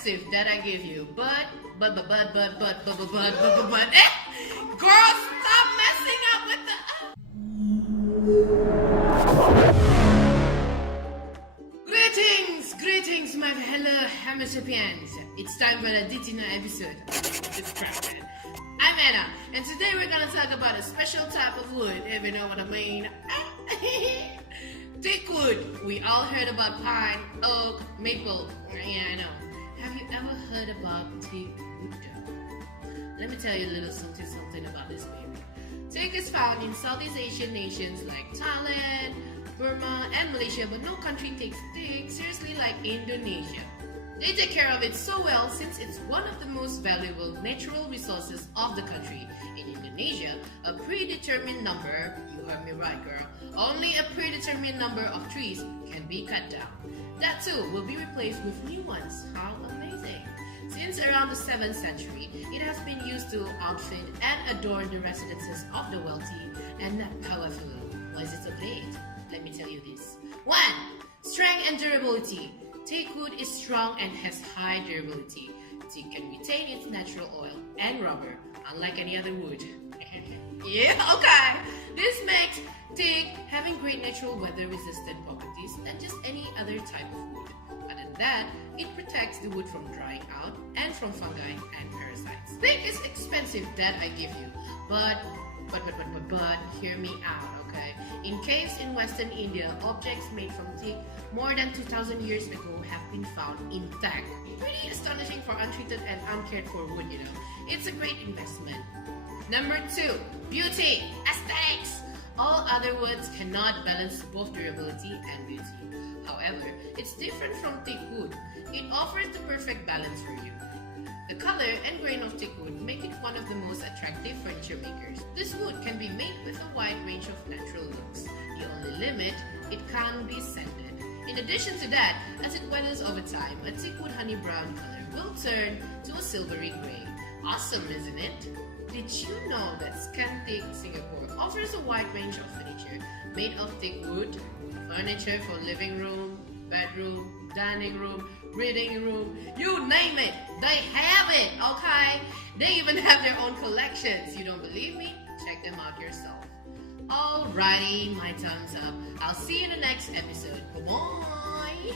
expensive that I give you, but, girl, stop messing up with the. Greetings, my fellow Homo sapiens. It's time for the Ditina episode. It's crap, man. I'm Anna, and today we're gonna talk about a special type of wood, if you know what I mean. Teak wood. We all heard about pine, oak, maple. Yeah, I know. Have you ever heard about teak wood? Let me tell you a little something about this baby. Teak is found in Southeast Asian nations like Thailand, Burma, and Malaysia, but no country takes teak seriously like Indonesia. They take care of it so well since it's one of the most valuable natural resources of the country. In Indonesia, a predetermined number, you heard me right girl, only a predetermined number of trees can be cut down. That too will be replaced with new ones. How amazing! Since around the 7th century, it has been used to outfit and adorn the residences of the wealthy and the powerful. Why is it so great? Let me tell you this. 1. Strength and durability. Teak wood is strong and has high durability. Teak can retain its natural oil and rubber, unlike any other wood. Yeah, okay. This makes teak having great natural weather-resistant properties than just any other type of wood. Other than that, it protects the wood from drying out and from fungi and parasites. Teak is expensive, that I give you, but hear me out, okay? In caves in Western India, objects made from teak more than 2,000 years ago have been found intact. Pretty astonishing for untreated and uncared for wood, you know. It's a great investment. Number 2, beauty, aesthetics. All other woods cannot balance both durability and beauty. However, it's different from teak wood. It offers the perfect balance for you. The color and grain of teak wood make it one of the most attractive furniture makers. This wood can be made with a wide range of natural looks. The only limit, it can't be sanded. In addition to that, as it weathers over time, a teak wood honey brown color will turn to a silvery gray. Awesome, isn't it? Did you know that Scanteak Singapore offers a wide range of furniture made of teak wood? Furniture for living room, bedroom, dining room, reading room, you name it, they have it, okay? They even have their own collections. You don't believe me? Check them out yourself. Alrighty, my thumbs up. I'll see you in the next episode. Bye-bye.